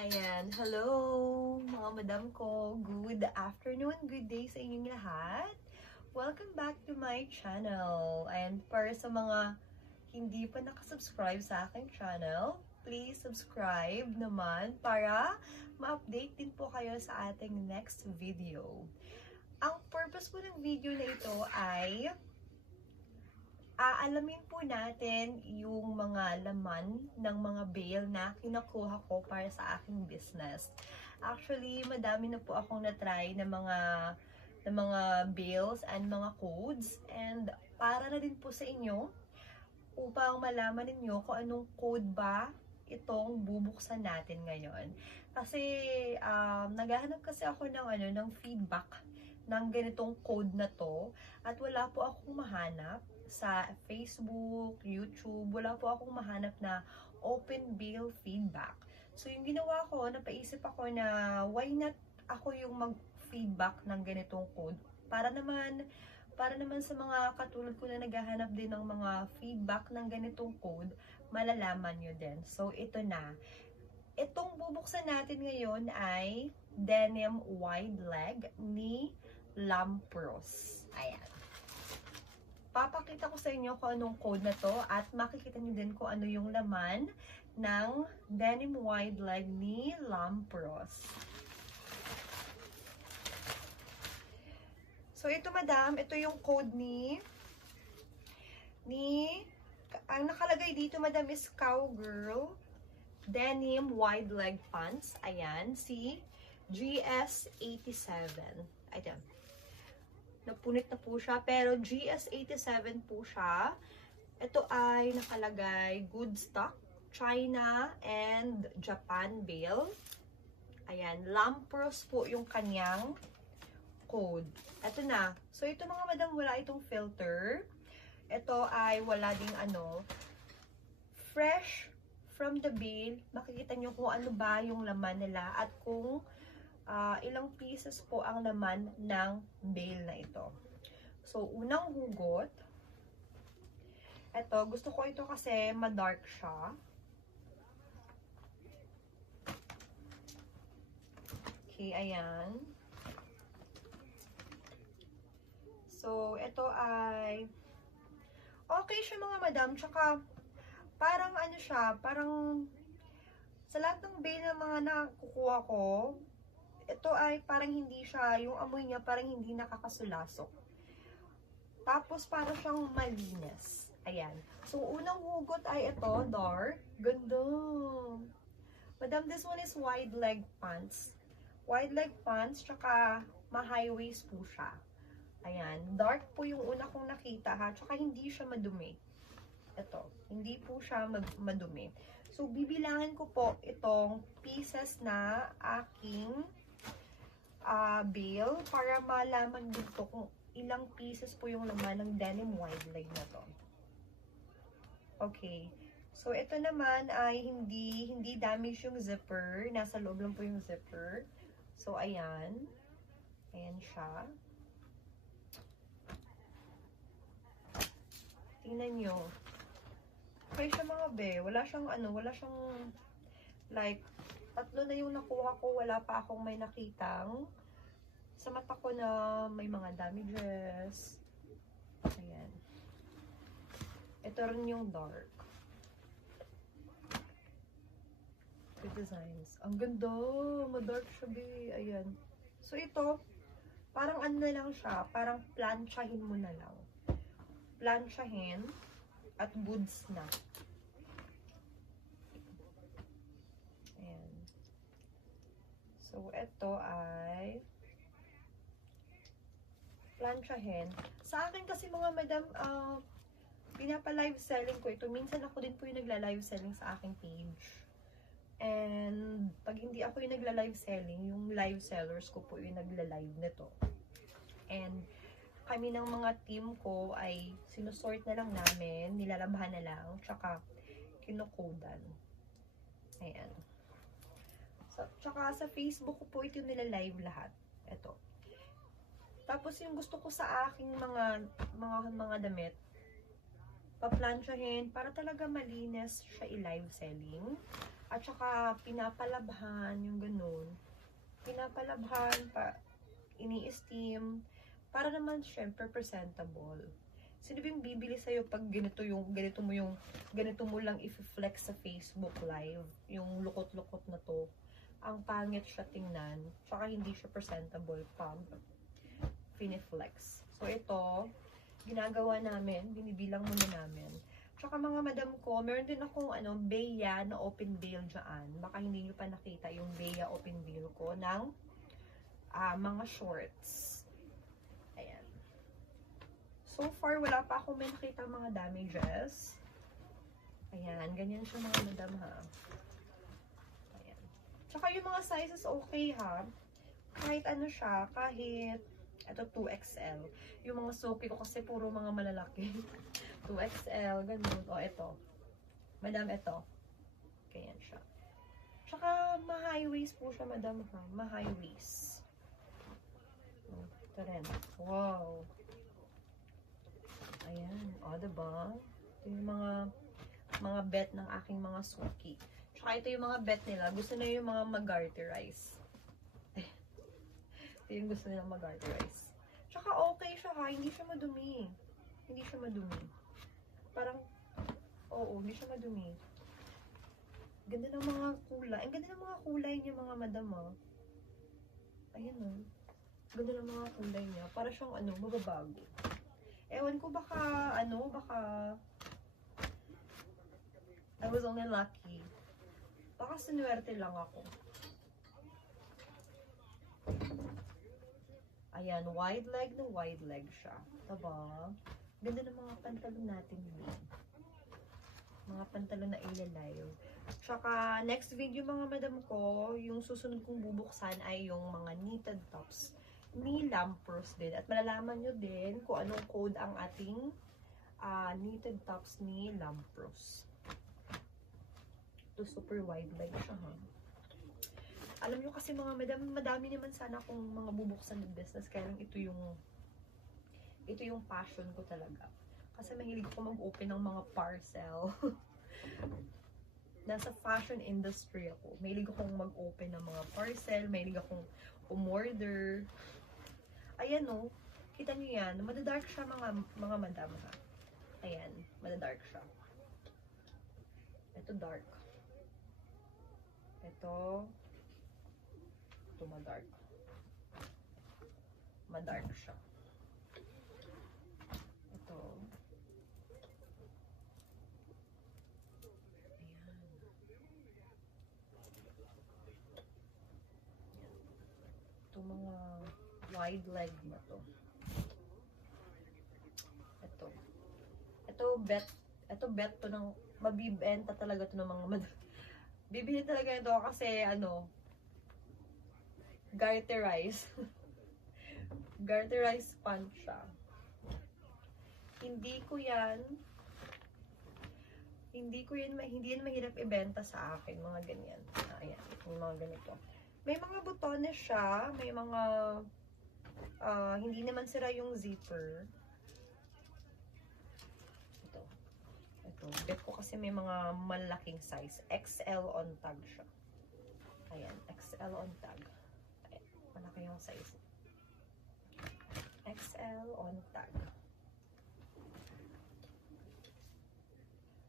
Ayan, hello mga madam ko. Good afternoon, good day sa inyong lahat. Welcome back to my channel. And para sa mga hindi pa nakasubscribe sa aking channel, please subscribe naman para ma-update din po kayo sa ating next video. Ang purpose po ng video na ito ay aalamin po natin yung mga laman ng mga bail na kinukuha ko para sa aking business. Actually, madami na po akong na-try na mga bails and mga codes, and para na din po sa inyo upang malaman ninyo kung anong code ba itong bubuksan natin ngayon. Kasi naghahanap kasi ako ng feedback ng ganitong code na to, at wala po akong mahanap sa Facebook, YouTube, wala po akong mahanap na open bail feedback. So yung ginawa ko, napaisip ako na why not ako yung mag-feedback ng ganitong code para naman sa mga katulad ko na naghahanap din ng mga feedback ng ganitong code, malalaman nyo din. So ito na. Itong bubuksan natin ngayon ay denim wide leg ni Lampros. Ayan. Papakita ko sa inyo kung anong code na to, at makikita nyo din kung ano yung laman ng denim wide leg ni Lampros. So ito madam, ito yung code ang nakalagay dito madam is Cowgirl denim wide leg pants. Ayan, si GS87. Ayan. Napunit na po siya, pero GS87 po siya. Ito ay nakalagay good stock, China and Japan bail. Ayan, Lampros po yung kanyang code. Ito na. So ito mga madam, wala itong filter. Ito ay wala ding fresh from the bail. Makikita nyo kung ano ba yung laman nila at kung ilang pieces po ang laman ng bail na ito. So, unang hugot. Ito, gusto ko ito kasi ma-dark siya. Okay, ayan. So, ito ay okay siya mga madam. Tsaka, parang ano siya, parang sa lahat ng bail na mga nakukuha ko, ito ay parang hindi siya, yung amoy niya parang hindi nakakasulasok. Tapos parang siyang malinis. Ayan. So, unang hugot ay ito, dark. Ganda. Madam, this one is wide leg pants. Wide leg pants, tsaka ma-high waist po siya. Ayan. Dark po yung una kong nakita ha. Tsaka hindi siya madumi. Ito. Hindi po siya madumi. So, bibilangin ko po itong pieces na aking bail para malaman dito kung ilang pieces po yung laman ng denim wide leg na to. Okay. So, ito naman ay hindi damage yung zipper. Nasa loob lang po yung zipper. So, ayan. Ayan siya. Tingnan nyo. Okay siya mga be. Wala siyang like, tatlo na yung nakuha ko, wala pa akong may nakitang sa mata ko na may mga damages. Ayan. Ito rin yung dark. Good designs. Ang ganda! Ma-dark siya, be. Ayan. So, ito, parang ano na lang siya, parang plansyahin mo na lang. Plansyahin at goods na. So, ito ay plansyahin. Sa akin kasi mga madam, pinapa-live selling ko ito. Minsan ako din po yung nagla-live selling sa aking page. And pag hindi ako yung nagla-live selling, yung live sellers ko po yung nagla-live nito. And kami ng mga team ko ay sinusort na lang namin, nilalabhan na lang, tsaka kinukodan. Ayan. Tsaka sa Facebook ko po ito nila-live lahat. Ito. Tapos yung gusto ko sa aking mga damit, paplansyahin para talaga malinis siya i-live selling. At saka, pinapalabhan, yung ganun. Pinapalabhan, ini-steam, para naman, syempre, presentable. Sino ba yung bibili sa'yo pag ganito mo lang i-flex sa Facebook Live, yung lukot-lukot na to. Ang pangit siya tingnan, tsaka hindi siya presentable pag piniflex. So, ito, ginagawa namin, binibilang muna namin. Tsaka mga madam ko, meron din akong Bea na open bail dyan. Baka hindi nyo pa nakita yung Bea open bail ko ng mga shorts. Ayan. So far, wala pa akong may nakita mga damages. Ayan, ganyan siya mga madam ha. Ayan. Tsaka yung mga sizes okay ha. Kahit ano siya, kahit ito 2XL. Yung mga suki ko kasi puro mga malalaki. 2XL, ganun. O, ito. Madam, ito. Ganyan siya. Tsaka, ma-high waist po siya, madam, ha? Ma-high waist. Ito rin. Wow. Ayan. O, diba? Ito yung mga bet ng aking mga suki. Tsaka, ito yung mga bet nila. Gusto na yung mga mag-garterize. Ito yung gusto nila mag-garterize. Tsaka, okay siya, ha? Hindi siya madumi. Hindi siya madumi. Parang, oo, hindi siya madumi. Ganda ng mga kulay. Ang ganda ng mga kulay niya, mga madam, ah. Ayan, oh. Ganda ng mga kulay niya. Para siyang, mababago. Ewan ko, baka I was only lucky. Baka sinuwerte lang ako. Ayan, wide leg siya. Diba? Ganda ng mga pantalon natin yun. Mga pantalon na ilalayo. Tsaka, next video mga madam ko, yung susunod kong bubuksan ay yung mga knitted tops ni Lampros din. At malalaman nyo din kung anong code ang ating knitted tops ni Lampros. Ito, super wide leg siya, ha? Alam nyo kasi mga madam, madami naman sana akong mga bubuksan ng business. Kaya lang ito yung passion ko talaga. Kasi mahilig ako mag-open ng mga parcel. Nasa fashion industry ako. Mahilig akong mag-open ng mga parcel. Mahilig akong umorder. Ayan o. Kita nyo yan. Madadark siya mga madam ha. Ayan. Madadark siya. Ito dark. Ito madark. Madark siya. Ito. Ayan. Ito mga wide leg na to. Ito bet to ng mabibenta talaga to ng mga bibili talaga ito kasi garterize. Garterize pants siya. Hindi yan mahirap ibenta sa akin, mga ganyan. Ayan, yung mga ganito. May mga butones siya, may mga hindi naman sira yung zipper. Ito, bet ko kasi may mga malaking size. XL on tag siya. Ayan, XL on tag. Ayan, malaki yung size. XL on tag.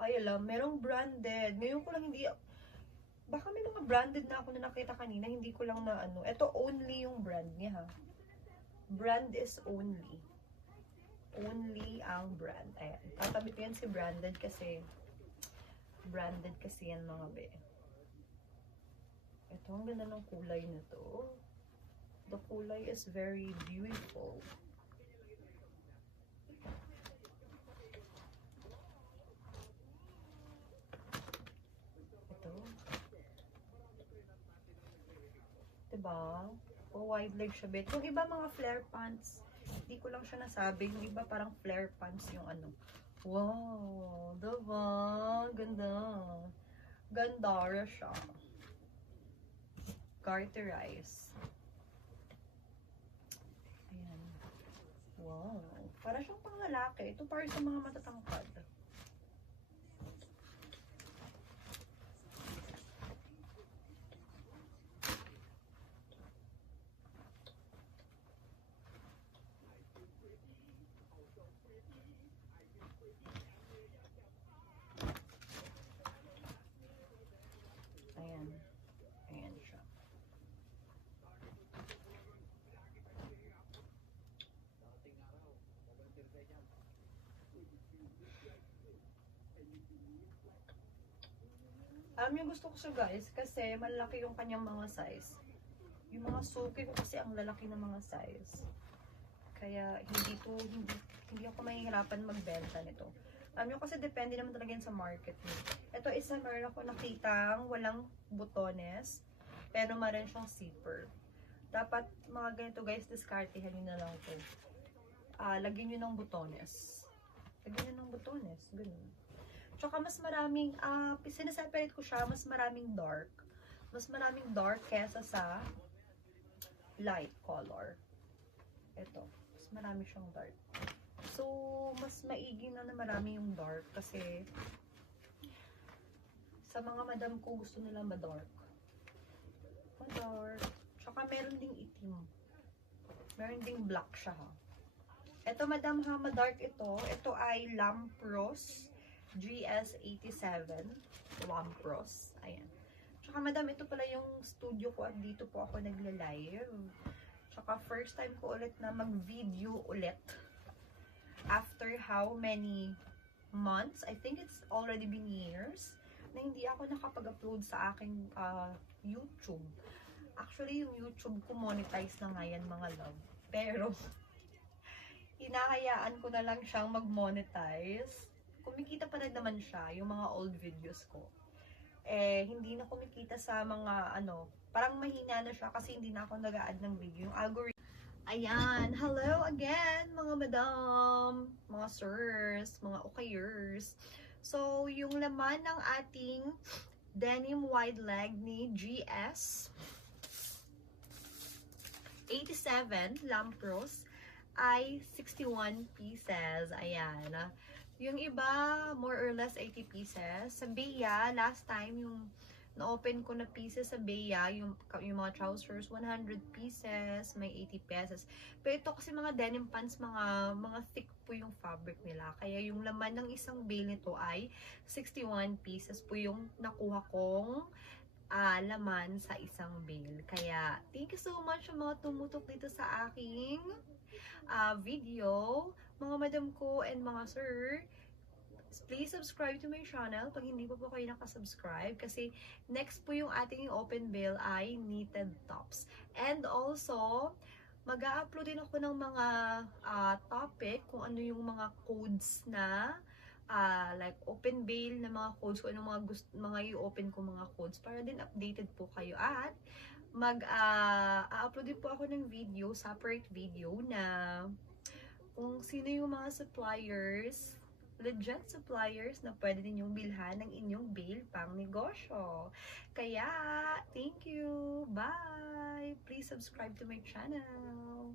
Ay, alam, merong branded. Ngayon ko lang hindi, baka may mga branded na ako na nakita kanina, hindi ko lang na Ito, only yung brand niya, ha. Brand is only. Only ang brand. Ayan. Tatabit yan si branded kasi yan mga be. Ito, ang ganda ng kulay na to. The kulay is very beautiful. Ito. Diba? O wide leg siya, bet. Yung iba mga flare pants, hindi ko lang siya nasabi. Yung iba parang flare pants yung Wow! Diba? Ganda. Gandara siya. Garterize. Ayan. Wow. Para siyang panglalaki. Ito para sa mga matatangkad. Alam niyo, gusto ko siya guys, kasi malaki yung kanyang mga size. Yung mga suki ko kasi ang lalaki ng mga size. Kaya hindi ako mahihirapan magbenta nito. Alam niyo kasi depende naman talaga yun sa market niyo. Ito isa meron ako nakitang walang butones, pero meron siyang zipper. Dapat mga ganito guys, diskartehan niyo na lang ito. Lagyan niyo ng butones. Lagyan niyo ng butones. Ganun. Tsaka mas maraming, sinaseparate ko siya, mas maraming dark. Mas maraming dark kesa sa light color. Ito, mas marami siyang dark. So, mas maigi na marami yung dark kasi sa mga madam ko gusto nila ma-dark. Ma-dark. Tsaka meron ding itim. Meron ding black siya ha. Ito madam ha, ma-dark ito. Ito ay Lampros GS87. Lampros. Ayan. Tsaka madam, ito pala yung studio ko at dito po ako nagla-live. Tsaka first time ko ulit na mag-video ulit. After how many months? I think it's already been years na hindi ako nakapag-upload sa aking YouTube. Actually, yung YouTube ko monetize na nga yan mga love. Pero, hinahayaan ko na lang siyang mag-monetize. Kumikita pa rin naman siya, yung mga old videos ko. Hindi na kumikita sa mga, parang mahina na siya kasi hindi na ako nag-a-add ng video. Yung algorithm. Ayan, hello again, mga madam, mga sirs, mga okayers. So, yung laman ng ating denim wide leg ni GS 87 Lampros ay 61 pieces. Ayan. Yung iba, more or less 80 pieces. Sa Bea, last time, yung na-open ko na pieces sa Bea, yung mga trousers, 100 pieces, may 80 pesos. Pero ito kasi mga denim pants, mga thick po yung fabric nila. Kaya yung laman ng isang bale nito ay 61 pieces po yung nakuha kong laman sa isang bale. Kaya, thank you so much sa mga tumutok dito sa aking video. Mga madam ko and mga sir, please subscribe to my channel pag hindi pa po kayo nakasubscribe kasi next po yung ating open bale ay knitted tops. And also, mag-a-upload din ako ng mga topic kung ano yung mga codes na like open bale na mga codes ko, anong mga i-open ko mga codes para din updated po kayo. At upload din po ako ng video, separate video na kung sino yung mga suppliers, legit suppliers na pwede ninyong bilhan ng inyong bale pang negosyo. Kaya, thank you! Bye! Please subscribe to my channel!